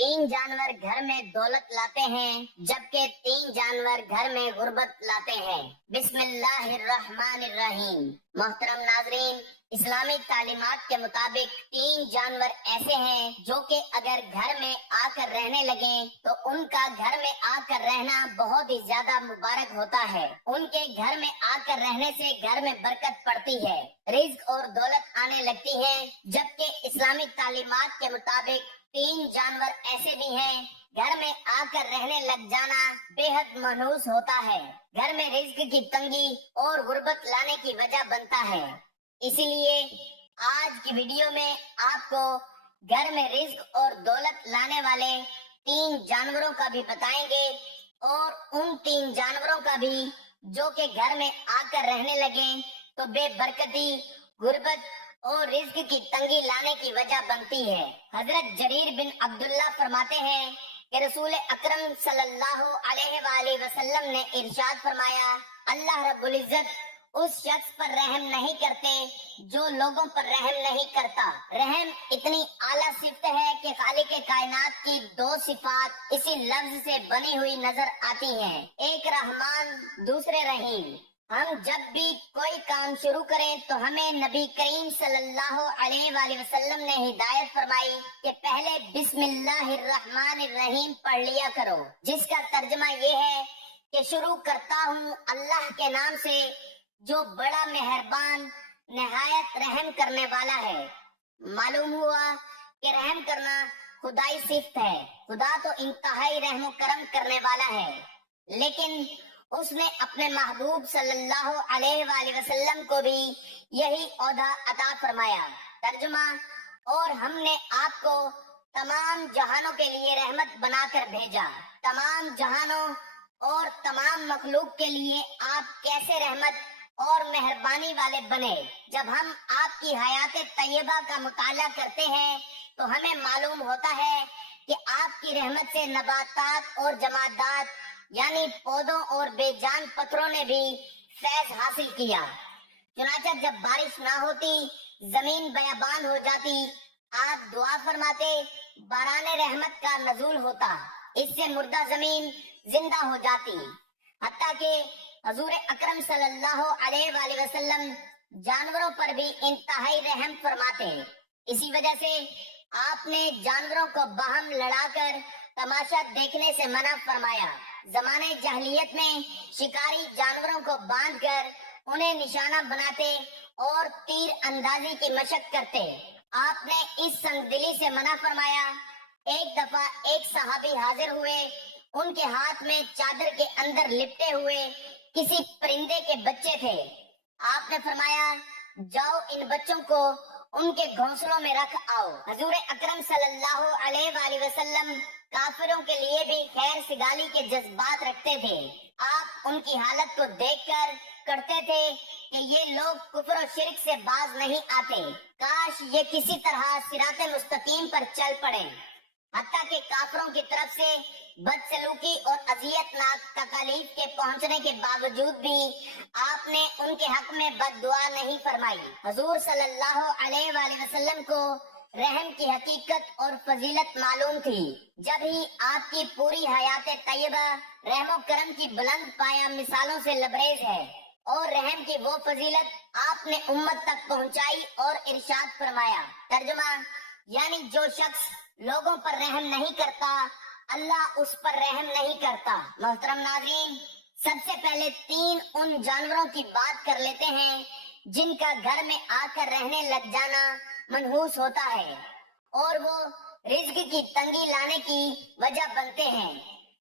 तीन जानवर घर में दौलत लाते हैं, जबकि तीन जानवर घर में गुर्बत लाते हैं। बिस्मिल्लाहिर्रहमानिर्रहीम। मोहतरम नाजरीन, इस्लामिक तालीमात के मुताबिक तीन जानवर ऐसे हैं जो कि अगर घर में आकर रहने लगे तो उनका घर में आकर रहना बहुत ही ज्यादा मुबारक होता है। उनके घर में आकर रहने से घर में बरकत पड़ती है, रिज्क और दौलत आने लगती है। जबकि इस्लामिक तालीमात के मुताबिक तीन जानवर ऐसे भी हैं, घर में आकर रहने लग जाना बेहद मनहूस होता है, घर में रिज्क की तंगी और गुर्बत लाने की वजह बनता है। इसीलिए आज की वीडियो में आपको घर में रिज्क और दौलत लाने वाले तीन जानवरों का भी बताएंगे और उन तीन जानवरों का भी जो कि घर में आकर रहने लगे तो बेबरकती, गुर्बत और रिज्क की तंगी लाने की वजह बनती है। हजरत जरीर बिन अब्दुल्ला फरमाते हैं कि रसूल अकरम सल्लल्लाहु अलैहि वसल्लम ने इरशाद फरमाया, अल्लाह रब्बुल इज्जत उस शख्स पर रहम नहीं करते जो लोगों पर रहम नहीं करता। रहम इतनी आला सिफ्त है कि खालिक कायनात की दो सिफात इसी लफ्ज से बनी हुई नजर आती हैं, एक रहमान, दूसरे रहीम। हम जब भी कोई काम शुरू करें तो हमें नबी करीम सल्लल्लाहु अलैहि वसल्लम ने हिदायत फरमाई कि पहले बिस्मिल्लाहिर्रहमानिर्रहीम पढ़ लिया करो, जिसका तर्जुमा ये है कि शुरू करता हूँ अल्लाह के नाम से जो बड़ा मेहरबान, निहायत रहम करने वाला है। मालूम हुआ कि रहम करना खुदाई सिफ्त है, खुदा तो इंतहाई रहम करम करने वाला है, लेकिन उसने अपने महबूब सल्लल्लाहु अलैहि वसल्लम को भी यही औहदा अता फरमाया। तर्जुमा, और हमने आपको तमाम जहानों के लिए रहमत बनाकर भेजा। तमाम जहानों और तमाम मखलूक के लिए आप कैसे रहमत और मेहरबानी वाले बने। जब हम आपकी हयात तैयबा का मुताला करते हैं तो हमें मालूम होता है कि आपकी रहमत से नबातात और जमादात यानी पौधों और बेजान पत्थरों ने भी फैज हासिल किया। चुनाचा जब बारिश ना होती, जमीन बयाबान हो जाती, आप दुआ फरमाते, बाराने रहमत का नजूल होता, इससे मुर्दा जमीन जिंदा हो जाती। हत्ता कि हजूर अकरम सल्लल्लाहु अलैहि वसल्लम जानवरों पर भी इंतहाई रहम फरमाते। इसी वजह से आपने जानवरों को बाहम लड़ाकर तमाशा देखने से मना फरमाया। जमाने जहलियत में शिकारी जानवरों को बांधकर उन्हें निशाना बनाते और तीर अंदाजी की मशक करते। आपने इस संगदिली से मना फरमाया। एक दफा एक सहाबी हाजिर हुए, उनके हाथ में चादर के अंदर लिपटे हुए किसी परिंदे के बच्चे थे। आपने फरमाया, जाओ इन बच्चों को उनके घोंसलों में रख आओ। हजूर अकरम सल्लल्लाहु अलैहि वसल्लम काफिरों के लिए भी खैर सिगाली के जज्बात रखते थे। आप उनकी हालत को देखकर करते थे कि ये लोग कुफ्र और शिर्क से बाज नहीं आते, काश ये किसी तरह सिराते मुस्तकीम पर चल पड़े। हत्ता के काफिरों की तरफ से बदसलूकी और अजियतनाक तकालीफ के पहुंचने के बावजूद भी आपने उनके हक में बद्दुआ नहीं फरमाई। हुजूर सल्लल्लाहु अलैहि वसल्लम को रहम की हकीकत और फजीलत मालूम थी। जब ही आपकी पूरी हयात तैयबा रहमो करम की बुलंद पाया मिसालों से लबरेज है और रहम की वो फजीलत आपने उम्मत तक पहुंचाई और इरशाद फरमाया। तर्जुमा, यानी जो शख्स लोगों पर रहम नहीं करता, अल्लाह उस पर रहम नहीं करता। मोहतरम नाज़रीन, सबसे पहले तीन उन जानवरों की बात कर लेते हैं जिनका घर में आकर रहने लग जाना मनहूस होता है और वो रिज्क की तंगी लाने की वजह बनते हैं।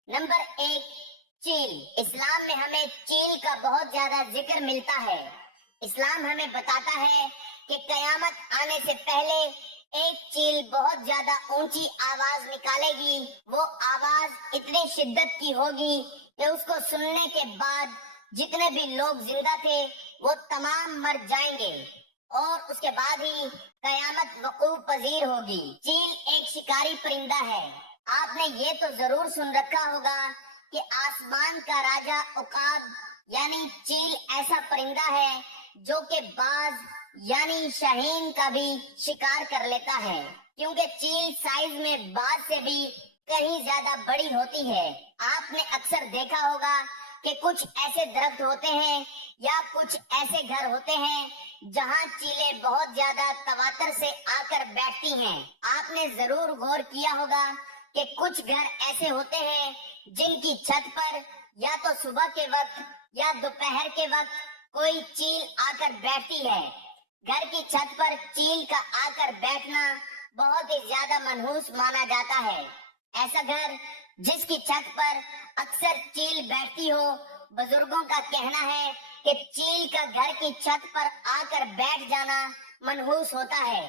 नंबर एक, चील। इस्लाम में हमें चील का बहुत ज्यादा जिक्र मिलता है। इस्लाम हमें बताता है कि कयामत आने से पहले एक चील बहुत ज्यादा ऊंची आवाज निकालेगी। वो आवाज इतनी शिद्दत की होगी कि उसको सुनने के बाद जितने भी लोग जिंदा थे वो तमाम मर जाएंगे और उसके बाद ही कयामत वकूफ पजीर होगी। चील एक शिकारी परिंदा है। आपने ये तो जरूर सुन रखा होगा कि आसमान का राजा उकाब यानी चील ऐसा परिंदा है जो कि बाज यानी शाहीन का भी शिकार कर लेता है, क्योंकि चील साइज में बाज से भी कहीं ज्यादा बड़ी होती है। आपने अक्सर देखा होगा कि कुछ ऐसे दरख्त होते हैं या कुछ ऐसे घर होते हैं जहां चीलें बहुत ज्यादा तवातर से आकर बैठती हैं। आपने जरूर गौर किया होगा कि कुछ घर ऐसे होते हैं जिनकी छत पर या तो सुबह के वक्त या दोपहर के वक्त कोई चील आकर बैठती है। घर की छत पर चील का आकर बैठना बहुत ही ज्यादा मनहूस माना जाता है। ऐसा घर जिसकी छत पर अक्सर चील बैठती हो, बुजुर्गों का कहना है कि चील का घर की छत पर आकर बैठ जाना मनहूस होता है।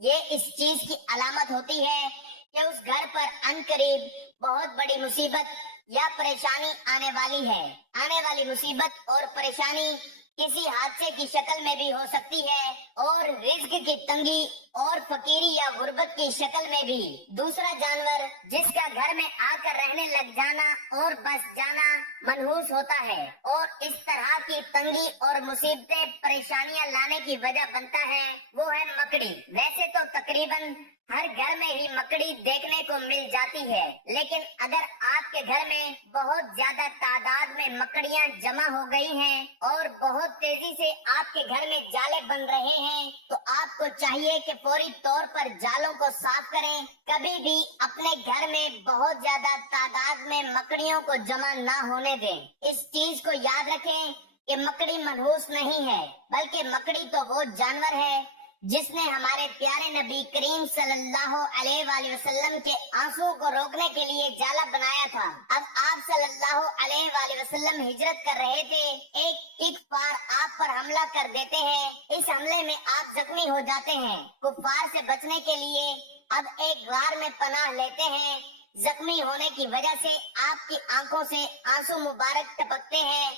ये इस चीज की अलामत होती है कि उस घर पर अनकरीब बहुत बड़ी मुसीबत या परेशानी आने वाली है। आने वाली मुसीबत और परेशानी किसी हादसे की शक्ल में भी हो सकती है और रिज्क की तंगी और फकीरी या गुर्बत की शक्ल में भी। दूसरा जानवर जिसका घर में आकर रहने लग जाना और बस जाना मनहूस होता है और इस तरह की तंगी और मुसीबतें परेशानियां लाने की वजह बनता है, वो है मकड़ी। वैसे तो तकरीबन हर घर में ही मकड़ी देखने को मिल जाती है, लेकिन अगर आपके घर में बहुत ज्यादा तादाद में मकड़ियां जमा हो गई हैं और बहुत तेजी से आपके घर में जाले बन रहे हैं, तो आपको चाहिए कि फौरी तौर पर जालों को साफ करें। कभी भी अपने घर में बहुत ज्यादा तादाद में मकड़ियों को जमा ना होने दें। इस चीज को याद रखें कि मकड़ी मनहूस नहीं है, बल्कि मकड़ी तो वो जानवर है जिसने हमारे प्यारे नबी करीम सल्लल्लाहु अलैहि वसल्लम के आंसुओं को रोकने के लिए जाला बनाया था। अब आप सल्लल्लाहु अलैहि वसल्लम हिजरत कर रहे थे, एक कुफ्फार आप पर हमला कर देते हैं। इस हमले में आप जख्मी हो जाते हैं। कुफ्फार से बचने के लिए अब एक गार में पनाह लेते हैं। जख्मी होने की वजह से आपकी आंखों से आंसू मुबारक टपकते हैं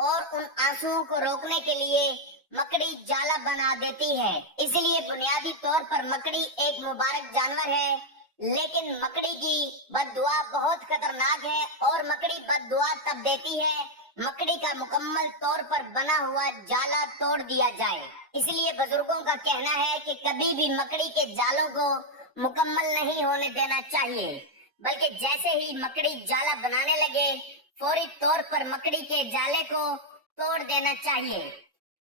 और उन आंसुओं को रोकने के लिए मकड़ी जाला बना देती है। इसलिए बुनियादी तौर पर मकड़ी एक मुबारक जानवर है, लेकिन मकड़ी की बद्दुआ बहुत खतरनाक है और मकड़ी बद्दुआ तब देती है मकड़ी का मुकम्मल तौर पर बना हुआ जाला तोड़ दिया जाए। इसलिए बुजुर्गों का कहना है कि कभी भी मकड़ी के जालों को मुकम्मल नहीं होने देना चाहिए, बल्कि जैसे ही मकड़ी जाला बनाने लगे फौरी तौर पर मकड़ी के जाले को तोड़ देना चाहिए,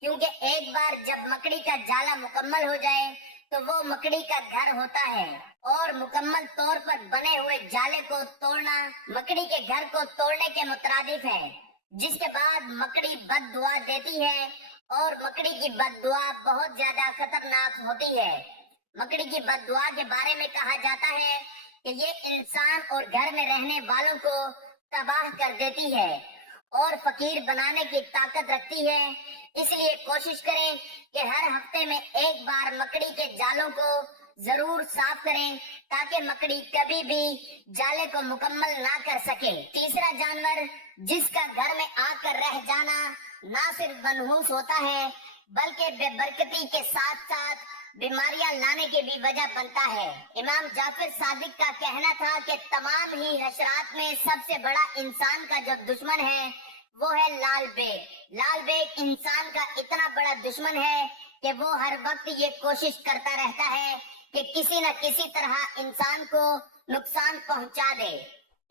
क्योंकि एक बार जब मकड़ी का जाला मुकम्मल हो जाए तो वो मकड़ी का घर होता है और मुकम्मल तौर पर बने हुए जाले को तोड़ना मकड़ी के घर को तोड़ने के मुतरादिफ है। जिसके बाद मकड़ी बद्दुआ देती है और मकड़ी की बद्दुआ बहुत ज्यादा खतरनाक होती है। मकड़ी की बद्दुआ के बारे में कहा जाता है कि ये इंसान और घर में रहने वालों को तबाह कर देती है और फकीर बनाने की ताकत रखती है। इसलिए कोशिश करें कि हर हफ्ते में एक बार मकड़ी के जालों को जरूर साफ करें ताकि मकड़ी कभी भी जाले को मुकम्मल ना कर सके। तीसरा जानवर जिसका घर में आकर रह जाना ना सिर्फ मनहूस होता है, बल्कि बेबरकती के साथ साथ बीमारियां लाने की भी वजह बनता है। इमाम जाफर सादिक का कहना था कि तमाम ही हशरात में सबसे बड़ा इंसान का जो दुश्मन है वो है लाल बेग। लाल बेग इंसान का इतना बड़ा दुश्मन है कि वो हर वक्त ये कोशिश करता रहता है कि किसी न किसी तरह इंसान को नुकसान पहुंचा दे।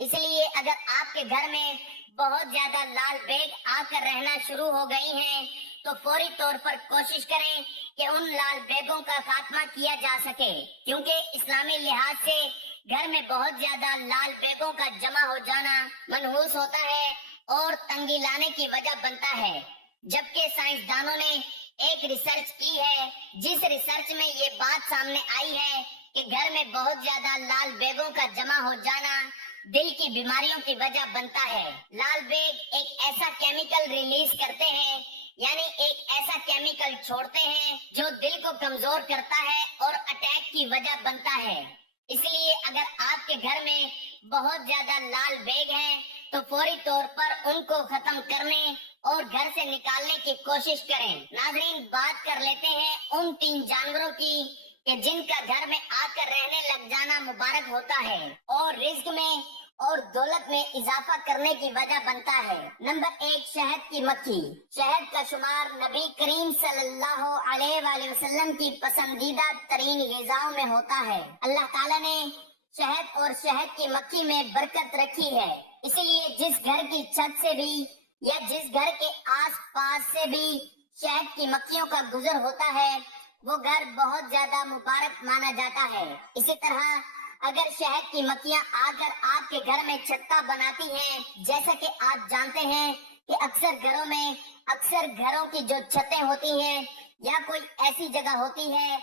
इसलिए अगर आपके घर में बहुत ज्यादा लाल बेग आकर रहना शुरू हो गई हैं, तो फौरी तौर पर कोशिश करें कि उन लाल बेगों का खात्मा किया जा सके, क्योंकि इस्लामी लिहाज से घर में बहुत ज्यादा लाल बेगों का जमा हो जाना मनहूस होता है और तंगी लाने की वजह बनता है। जबकि साइंसदानों ने एक रिसर्च की है, जिस रिसर्च में ये बात सामने आई है कि घर में बहुत ज्यादा लाल बेगों का जमा हो जाना दिल की बीमारियों की वजह बनता है। लाल बेग एक ऐसा केमिकल रिलीज करते हैं, यानी एक ऐसा केमिकल छोड़ते हैं जो दिल को कमजोर करता है और अटैक की वजह बनता है। इसलिए अगर आपके घर में बहुत ज्यादा लाल बेग हैं, तो फौरी तौर पर उनको खत्म करने और घर से निकालने की कोशिश करें। नाज़रीन, बात कर लेते हैं उन 3 जानवरों की कि जिनका घर में आकर रहने लग जाना मुबारक होता है और रिज्क में और दौलत में इजाफा करने की वजह बनता है। नंबर 1, शहद की मक्खी। शहद का शुमार नबी करीम सल्लल्लाहु अलैहि वसल्लम की पसंदीदा तरीन ग़िज़ाओं में होता है। अल्लाह ताला ने शहद और शहद की मक्खी में बरकत रखी है। इसीलिए जिस घर की छत से भी या जिस घर के आस पास से भी शहद की मक्खियों का गुजर होता है, वो घर बहुत ज्यादा मुबारक माना जाता है। इसी तरह अगर शहद की मक्खियां आकर आपके घर में छत्ता बनाती हैं, जैसा कि आप जानते हैं कि अक्सर घरों की जो छतें होती हैं या कोई ऐसी जगह होती है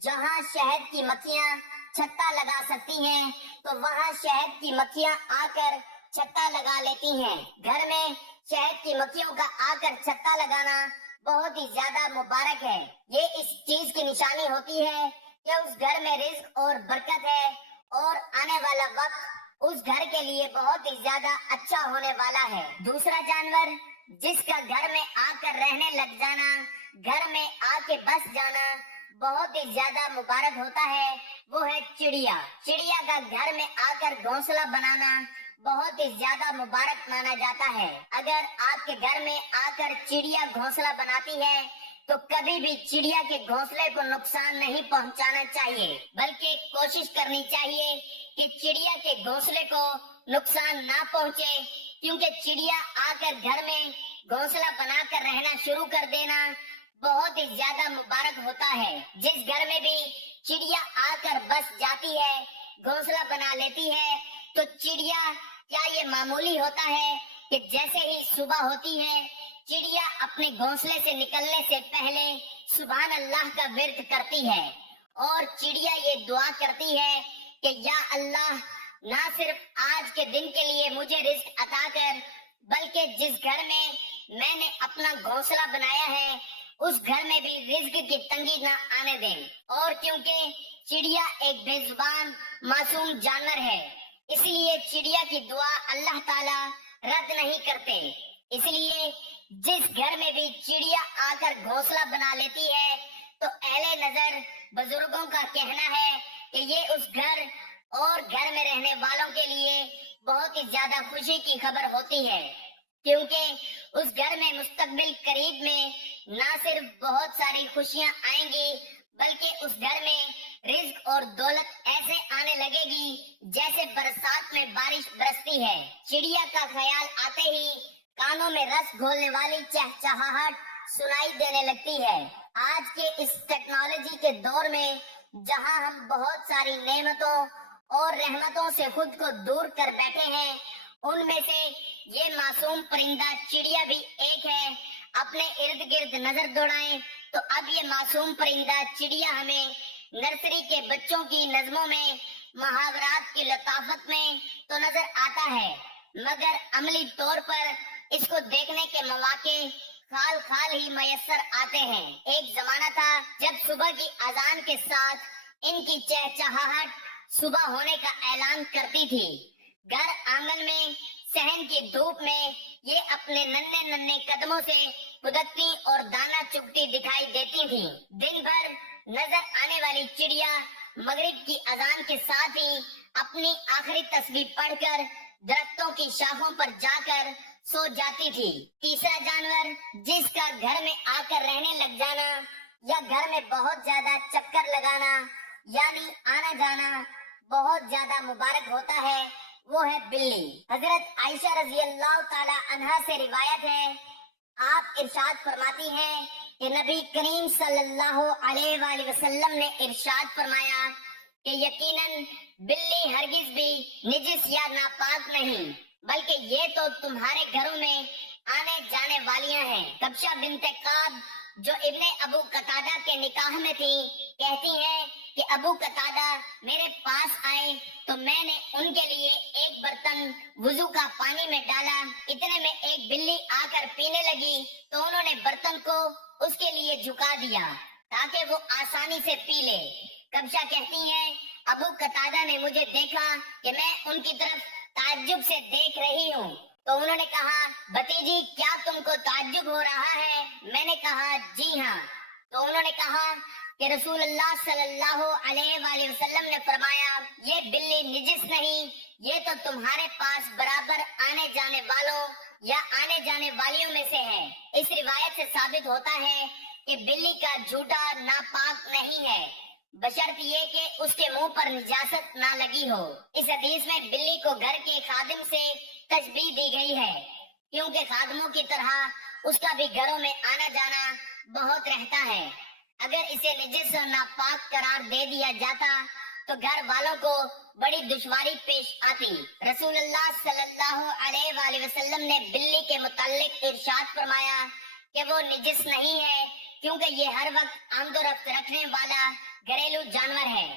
जहां शहद की मक्खियां छत्ता लगा सकती हैं, तो वहां शहद की मक्खियां आकर छत्ता लगा लेती हैं। घर में शहद की मक्खियों का आकर छत्ता लगाना बहुत ही ज्यादा मुबारक है। ये इस चीज की निशानी होती है कि उस घर में रिज्क और बरकत है और आने वाला वक्त उस घर के लिए बहुत ही ज्यादा अच्छा होने वाला है। दूसरा जानवर जिसका घर में आकर रहने लग जाना, घर में आके बस जाना बहुत ही ज्यादा मुबारक होता है, वो है चिड़िया। चिड़िया का घर में आकर घोंसला बनाना बहुत ही ज्यादा मुबारक माना जाता है। अगर आपके घर में आकर चिड़िया घोंसला बनाती है तो कभी भी चिड़िया के घोंसले को नुकसान नहीं पहुंचाना चाहिए, बल्कि कोशिश करनी चाहिए कि चिड़िया के घोंसले को नुकसान ना पहुंचे, क्योंकि चिड़िया आकर घर में घोंसला बनाकर रहना शुरू कर देना बहुत ही ज्यादा मुबारक होता है। जिस घर में भी चिड़िया आकर बस जाती है, घोंसला बना लेती है, तो चिड़िया क्या ये मामूली होता है कि जैसे ही सुबह होती है चिड़िया अपने घोंसले से निकलने से पहले सुभान अल्लाह का विर्द करती है और चिड़िया ये दुआ करती है कि या अल्लाह, ना सिर्फ आज के दिन के लिए मुझे रिज्क अता कर, बल्कि जिस घर में मैंने अपना घोंसला बनाया है उस घर में भी रिज्क की तंगी ना आने दें। और क्योंकि चिड़िया एक बेजुबान मासूम जानवर है, इसलिए चिड़िया की दुआ अल्लाह ताला रद्द नहीं करते। इसलिए जिस घर में भी चिड़िया आकर घोंसला बना लेती है तो अहले नजर बुजुर्गों का कहना है कि ये उस घर और घर में रहने वालों के लिए बहुत ही ज्यादा खुशी की खबर होती है, क्योंकि उस घर में मुस्तकबिल करीब में ना सिर्फ बहुत सारी खुशियां आएंगी, बल्कि उस घर में रिज्क और दौलत ऐसे आने लगेगी जैसे बरसात में बारिश बरसती है। चिड़िया का ख्याल आते ही कानों में रस घोलने वाली चहचहाहट सुनाई देने लगती है। आज के इस टेक्नोलॉजी के दौर में जहां हम बहुत सारी नेमतों और रहमतों से खुद को दूर कर बैठे हैं, उनमें से ये मासूम परिंदा चिड़िया भी एक है। अपने इर्द गिर्द नजर दौड़ाएं तो अब ये मासूम परिंदा चिड़िया हमें नर्सरी के बच्चों की नज़मों में, मुहावरात की लताफत में तो नजर आता है, मगर अमली तौर पर इसको देखने के मौके खाल खाल ही मयसर आते हैं। एक जमाना था जब सुबह की अजान के साथ इनकी चहचहाहट सुबह होने का ऐलान करती थी। घर आंगन में सहन की धूप में ये अपने नन्हे नन्हे कदमों से कुदकती और दाना चुगती दिखाई देती थी। दिन भर नजर आने वाली चिड़िया मगरिब की अजान के साथ ही अपनी आखिरी तस्बीह पढ़कर दरख्तों की शाखों पर जाकर सो जाती थी। तीसरा जानवर जिसका घर में आकर रहने लग जाना या घर में बहुत ज्यादा चक्कर लगाना यानी आना जाना बहुत ज्यादा मुबारक होता है, वो है बिल्ली। हजरत आयशा रजी अल्लाह ताला अन्हा से रिवायत है, आप इरशाद फरमाती हैं कि नबी करीम सल्लल्लाहु अलैहि वसल्लम ने इरशाद फरमाया कि यकीनन बिल्ली हरगिज भी निजिस या नापाक नहीं, बल्कि ये तो तुम्हारे घरों में आने जाने वालियां हैं। कब्शा बिनते काब जो इब्ने अबू कतादा के निकाह में थी, कहती हैं कि अबू कतादा मेरे पास आए तो मैंने उनके लिए एक बर्तन वुजू का पानी में डाला। इतने में एक बिल्ली आकर पीने लगी तो उन्होंने बर्तन को उसके लिए झुका दिया ताकि वो आसानी से पी ले। कब्शा कहती हैं अबू कतादा ने मुझे देखा कि मैं उनकी तरफ ताज्जुब से देख रही हूँ, तो उन्होंने कहा भतीजी क्या तुमको ताज्जुब हो रहा है? मैंने कहा जी हाँ। तो उन्होंने कहा कि रसूलुल्लाह सल्लल्लाहु अलैहि वसल्लम ने फरमाया ये बिल्ली निजिस नहीं, ये तो तुम्हारे पास बराबर आने जाने वालों या आने जाने वालियों में से है। इस रिवायत से साबित होता है कि बिल्ली का झूठा नापाक नहीं है, बशर्त ये कि उसके मुंह पर निजासत ना लगी हो। इस हदीस में बिल्ली को घर के खादिम से तशबीह दी गई है, क्योंकि खादमों की तरह उसका भी घरों में आना जाना बहुत रहता है। अगर इसे निजिस और नापाक करार दे दिया जाता तो घर वालों को बड़ी दुश्वारी पेश आती। रसूलुल्लाह सल्लल्लाहु अलैहि वसल्लम ने बिल्ली के मुताल्लिक इरशाद फरमाया कि वो निजिस नहीं है, क्योंकि ये हर वक्त आमदोरफ्त रखने वाला घरेलू जानवर है।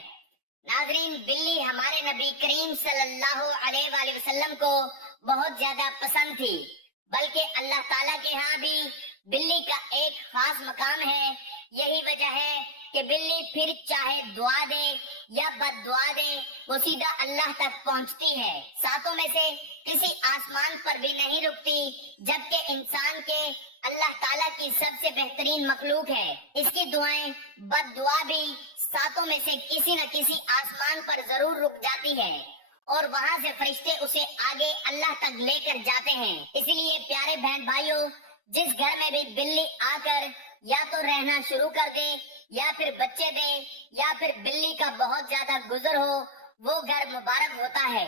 नाजरीन, बिल्ली हमारे नबी करीम सल्लल्लाहु अलैहि वसल्लम को बहुत ज्यादा पसंद थी, बल्कि अल्लाह ताला के यहाँ भी बिल्ली का एक खास मकाम है। यही वजह है कि बिल्ली फिर चाहे दुआ दे या बद्दुआ दे, वो सीधा अल्लाह तक पहुँचती है। सातों में से किसी आसमान पर भी नहीं रुकती, जबकि इंसान के अल्लाह ताला की सबसे बेहतरीन मखलूक है। इसकी दुआएं बद्दुआ भी सातों में से किसी न किसी आसमान पर जरूर रुक जाती है और वहाँ से फरिश्ते उसे आगे अल्लाह तक लेकर जाते हैं। इसलिए प्यारे बहन भाइयों, जिस घर में भी बिल्ली आकर या तो रहना शुरू कर दे या फिर बच्चे दे या फिर बिल्ली का बहुत ज्यादा गुजर हो, वो घर मुबारक होता है।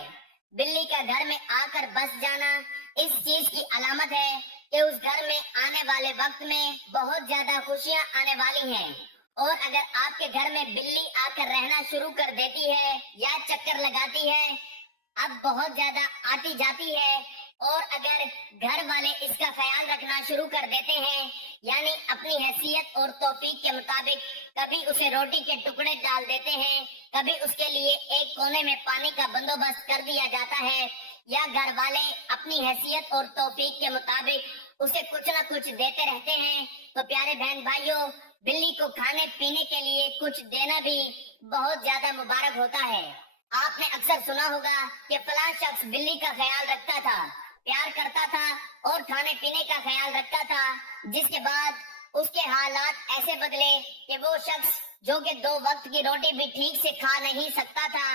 बिल्ली का घर में आकर बस जाना इस चीज की अलामत है कि उस घर में आने वाले वक्त में बहुत ज्यादा खुशियां आने वाली हैं। और अगर आपके घर में बिल्ली आकर रहना शुरू कर देती है या चक्कर लगाती है, अब बहुत ज्यादा आती जाती है, और अगर घर वाले इसका ख्याल रखना शुरू कर देते हैं, यानी अपनी हैसियत और तौफीक के मुताबिक कभी उसे रोटी के टुकड़े डाल देते हैं, कभी उसके लिए एक कोने में पानी का बंदोबस्त कर दिया जाता है, या घर वाले अपनी हैसियत और तौफीक के मुताबिक उसे कुछ न कुछ देते रहते हैं, तो प्यारे बहन भाइयों, बिल्ली को खाने पीने के लिए कुछ देना भी बहुत ज्यादा मुबारक होता है। आपने अक्सर सुना होगा कि फलां शख्स बिल्ली का ख्याल रखता था, प्यार करता था और खाने पीने का ख्याल रखता था, जिसके बाद उसके हालात ऐसे बदले कि वो शख्स जो कि 2 वक्त की रोटी भी ठीक से खा नहीं सकता था,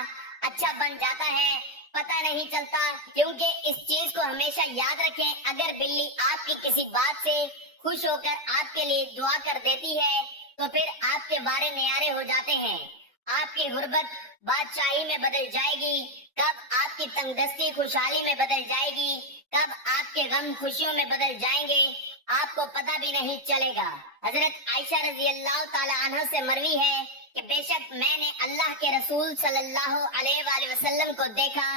अच्छा बन जाता है, पता नहीं चलता। क्योंकि इस चीज को हमेशा याद रखें, अगर बिल्ली आपकी किसी बात से खुश होकर आपके लिए दुआ कर देती है तो फिर आपके वारे न्यारे हो जाते हैं। आपकी गुर्बत बादशाही में बदल जाएगी, कब आपकी तंगदस्ती खुशहाली में बदल जाएगी, कब आपके गम खुशियों में बदल जाएंगे, आपको पता भी नहीं चलेगा। हजरत आयशा रजी अल्लाह ताला अन्हा से मरवी है कि बेशक मैंने अल्लाह के रसूल सल्लल्लाहु अलैहि वसल्लम को देखा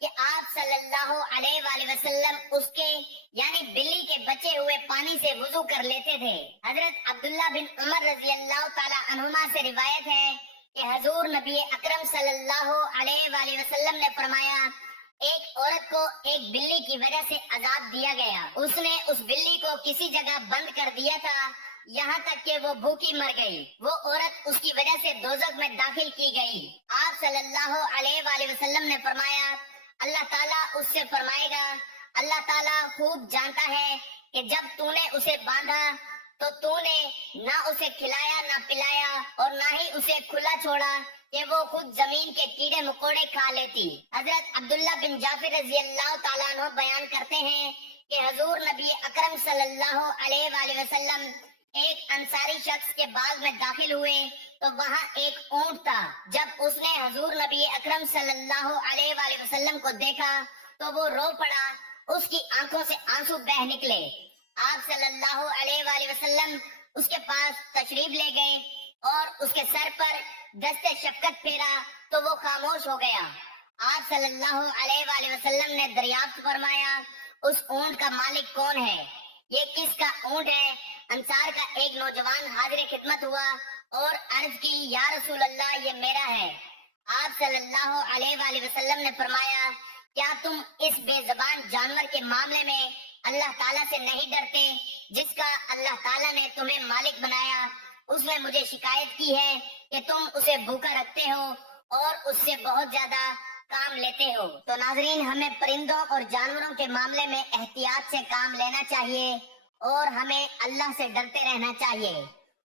कि आप सल्लल्लाहु अलैहि वसल्लम उसके यानी बिल्ली के बचे हुए पानी से वुजू कर लेते थे। हजरत अब्दुल्ला बिन उमर रजी अल्लाह ताला अन्हुमा से रिवायत है कि हजूर नबी अकरम सल्लल्लाहु अलैहि वसल्लम ने फरमाया, एक औरत को एक बिल्ली की वजह से अजाब दिया गया। उसने उस बिल्ली को किसी जगह बंद कर दिया था, यहाँ तक कि वो भूखी मर गई। वो औरत उसकी वजह से दोजख में दाखिल की गई। आप सल्लल्लाहु अलैहि वसल्लम ने फरमाया, अल्लाह ताला उससे फरमाएगा, अल्लाह ताला खूब जानता है कि जब तूने उसे बांधा तो तूने ना उसे खिलाया ना पिलाया और ना ही उसे खुला छोड़ा कि वो खुद जमीन के कीड़े मकोड़े खा लेती। हजरत अब्दुल्ला बिन जाफिर रजी अल्लाह ताला अन्हु बयान करते हैं कि हजूर नबी अकरम सल्लल्लाहु अलैहि वसल्लम एक अंसारी शख्स के बाग में दाखिल हुए तो वहाँ एक ऊंट था। जब उसने हजूर नबी अकरम सल्लल्लाहु अलैहि वसल्लम को देखा तो वो रो पड़ा, उसकी आंखों से आंसू बह निकले। आप सल्लल्लाहु अलैहि वसल्लम उसके पास तशरीफ ले गए और उसके सर पर दस्ते शफकत फेरा तो वो खामोश हो गया। आप सल्लल्लाहु अलैहि वसल्लम ने दरियाफ्त फरमाया, उस ऊंट का मालिक कौन है, ये किसका ऊंट है? अंसार का एक नौजवान हाजिर खिदमत हुआ और अर्ज की, या रसूल अल्लाह, ये मेरा है। आप सल्लल्लाहु अलैहि वसल्लम ने फरमाया, क्या तुम इस बेजबान जानवर के मामले में अल्लाह ताला से नहीं डरते जिसका अल्लाह ताला ने तुम्हें मालिक बनाया? उसने मुझे शिकायत की है कि तुम उसे भूखा रखते हो और उससे बहुत ज्यादा काम लेते हो। तो नाजरीन, हमें परिंदों और जानवरों के मामले में एहतियात से काम लेना चाहिए और हमें अल्लाह से डरते रहना चाहिए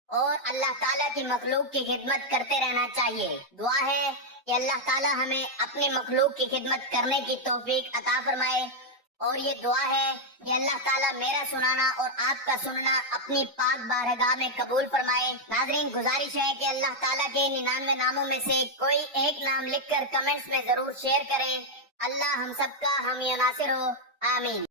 और अल्लाह ताला की मखलूक की खिदमत करते रहना चाहिए। दुआ है कि अल्लाह ताला हमें अपनी मखलूक की खिदमत करने की तौफीक अता फरमाए اور یہ دعا ہے کہ اللہ تعالیٰ میرا سنانا اور آپ کا سننا اپنی پاک بارگاہ میں قبول فرمائے۔ ناظرین، گزارش ہے کہ اللہ تعالیٰ کے 99 ناموں میں سے کوئی ایک نام لکھ کر کمنٹس میں ضرور شیئر کریں۔ اللہ ہم سب کا حامی و ناصر ہو، آمین۔